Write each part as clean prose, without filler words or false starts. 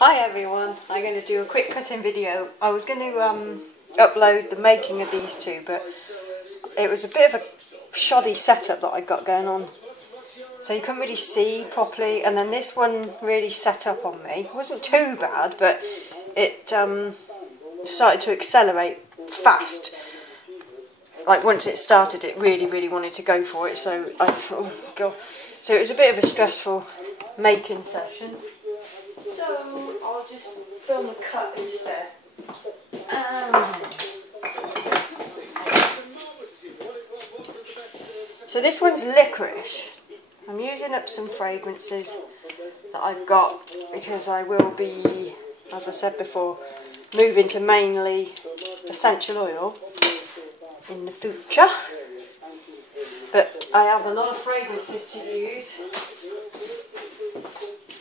Hi everyone, I'm going to do a quick cutting video. I was going to upload the making of these two, but it was a bit of a shoddy setup that I got going on, so you couldn't really see properly, and then this one really set up on me. It wasn't too bad, but it started to accelerate fast. Like once it started, it really wanted to go for it, so I thought, oh god. So it was a bit of a stressful making session. So I'll just film a cut instead. So this one's Liquorice. I'm using up some fragrances that I've got because I will be, as I said before, moving to mainly essential oil in the future. But I have a lot of fragrances to use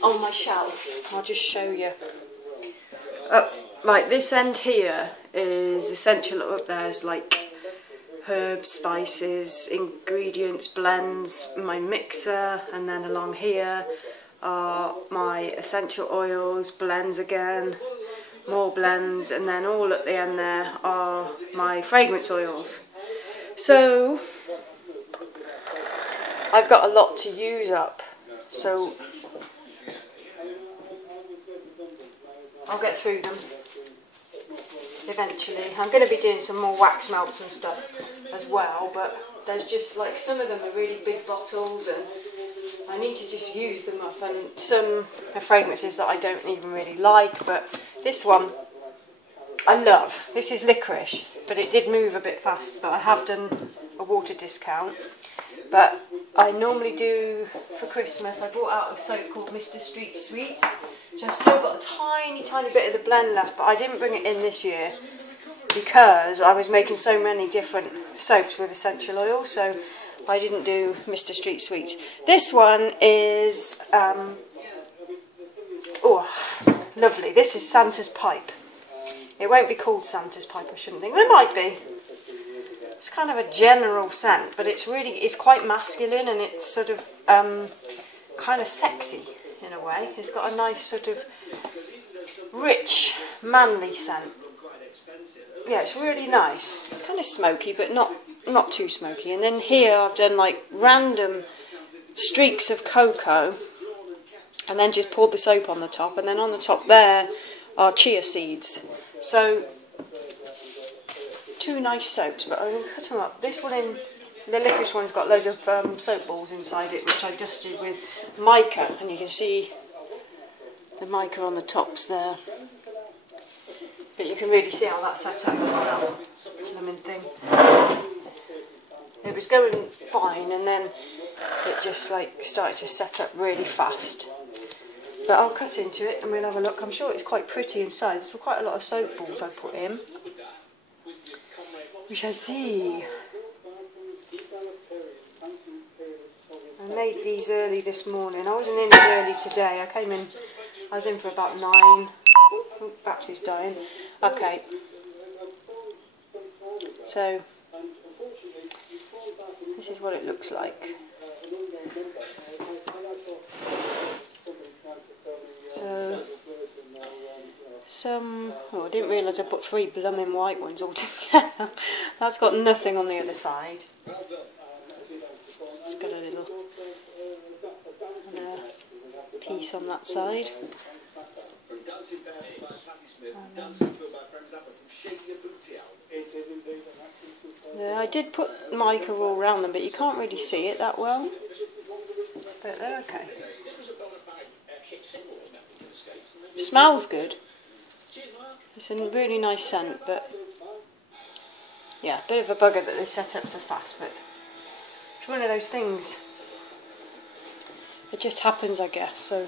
on my shelf. I'll just show you. Like this end here is essential. Up there is like herbs, spices, ingredients, blends, my mixer, and then along here are my essential oils, blends again, more blends, and then all at the end there are my fragrance oils. So I've got a lot to use up, so I'll get through them eventually. I'm going to be doing some more wax melts and stuff as well, but there's just like some of them are really big bottles and I need to just use them up, and some are fragrances that I don't even really like, but this one I love. This is Liquorice, but it did move a bit fast, but I have done a water discount. But I normally do, for Christmas, I brought out a soap called Mr. Street Sweets, which I've still got a tiny bit of the blend left, but I didn't bring it in this year because I was making so many different soaps with essential oil, so I didn't do Mr. Street Sweets. This one is, oh, lovely. This is Santa's Pipe. It won't be called Santa's Pipe, I shouldn't think, but it might be. It's kind of a general scent, but it's quite masculine, and it's sort of kind of sexy in a way. It's got a nice sort of rich, manly scent. Yeah, it's really nice. It's kind of smoky, but not too smoky. And then here I've done like random streaks of cocoa, and then just poured the soap on the top, and then on the top there are chia seeds. So two nice soaps, but I'm going to cut them up. This one in the Liquorice one's got loads of soap balls inside it, which I dusted with mica, and you can see the mica on the tops there. But you can really see how that's set up. That slimming thing. It was going fine, and then it just like started to set up really fast. But I'll cut into it and we'll have a look. I'm sure it's quite pretty inside. There's quite a lot of soap balls I put in. We shall see. I made these early this morning. I wasn't in early today. I was in for about 9. Oh, battery's dying. Okay. So, this is what it looks like. So, I didn't realise I put 3 blooming white ones all together. That's got nothing on the other side. It's got a little piece on that side. Yeah, I did put mica all around them, but you can't really see it that well. But they're okay. Smells good. It's a really nice scent, but yeah, a bit of a bugger that they set up so fast, but it's one of those things. It just happens, I guess, so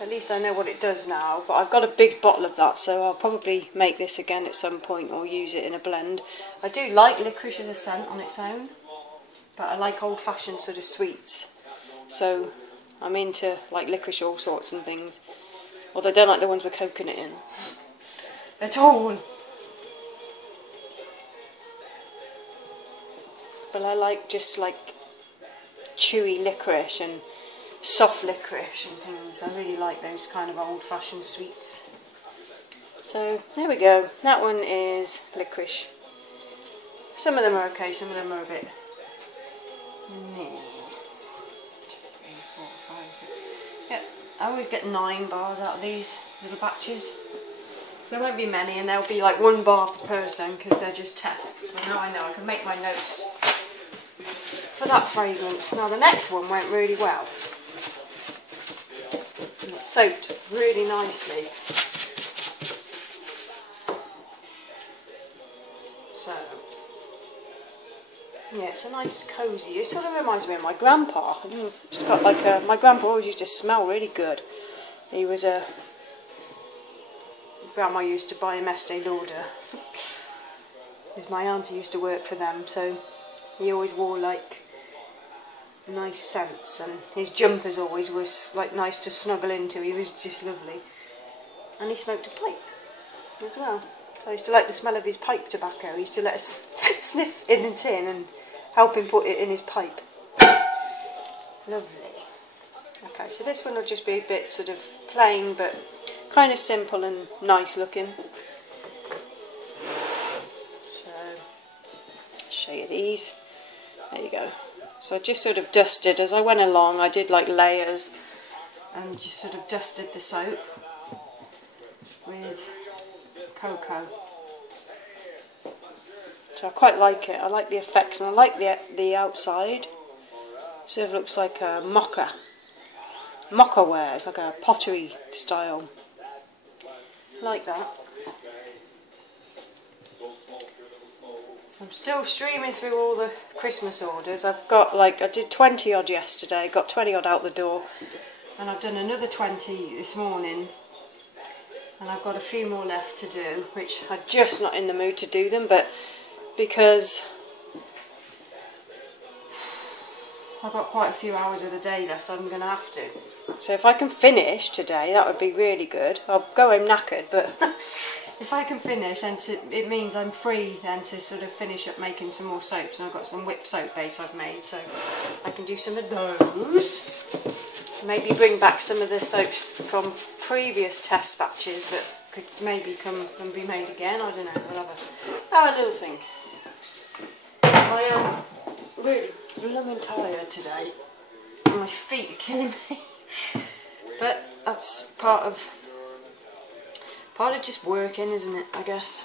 at least I know what it does now. But I've got a big bottle of that, so I'll probably make this again at some point or use it in a blend. I do like Liquorice as a scent on its own, but I like old-fashioned sort of sweets, so I'm into like licorice all sorts and things. Although I don't like the ones with coconut in at all. But I like just like chewy licorice and soft licorice and things. I really like those kind of old-fashioned sweets. So there we go. That one is licorice. Some of them are okay, some of them are a bit... Yeah, I always get 9 bars out of these little batches. So there won't be many, and there'll be like 1 bar per person because they're just tests. But now I know I can make my notes for that fragrance. Now the next one went really well. And it soaked really nicely. So, yeah, it's a nice cosy. It sort of reminds me of my grandpa. It's got like a, my grandpa always used to smell really good. He was a... Grandma used to buy him Estee Lauder. Because my auntie used to work for them, so he always wore like nice scents, and his jumpers always was like nice to snuggle into. He was just lovely. And he smoked a pipe as well. So I used to like the smell of his pipe tobacco. He used to let us sniff in the tin and help him put it in his pipe. Lovely. Okay, so this one will just be a bit sort of plain, but kind of simple and nice looking. So, I'll show you these. There you go. So I just sort of dusted, as I went along, I did like layers and just sort of dusted the soap with cocoa. So I quite like it. I like the effects, and I like the outside. Sort of looks like a mocha ware. It's like a pottery style. I like that. So I'm still streaming through all the Christmas orders. I've got like, I did 20 odd yesterday, got 20 odd out the door, and I've done another 20 this morning. And I've got a few more left to do, which I'm just not in the mood to do them, but because I've got quite a few hours of the day left, I'm going to have to. So if I can finish today, that would be really good. I'll go home knackered, but if I can finish, then it means I'm free then to sort of finish up making some more soaps. And I've got some whipped soap base I've made, so I can do some of those. Maybe bring back some of the soaps from previous test batches that could maybe come and be made again. I don't know. We'll have a little think. I am really blooming tired today. My feet are killing me. But that's part of just working, isn't it, I guess.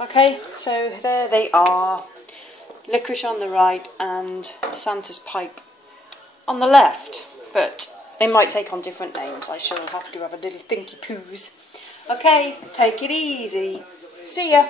Okay, so there they are. Licorice on the right and Santa's pipe on the left. But they might take on different names. I shall have to have a little thinky poos. Okay, take it easy. See ya.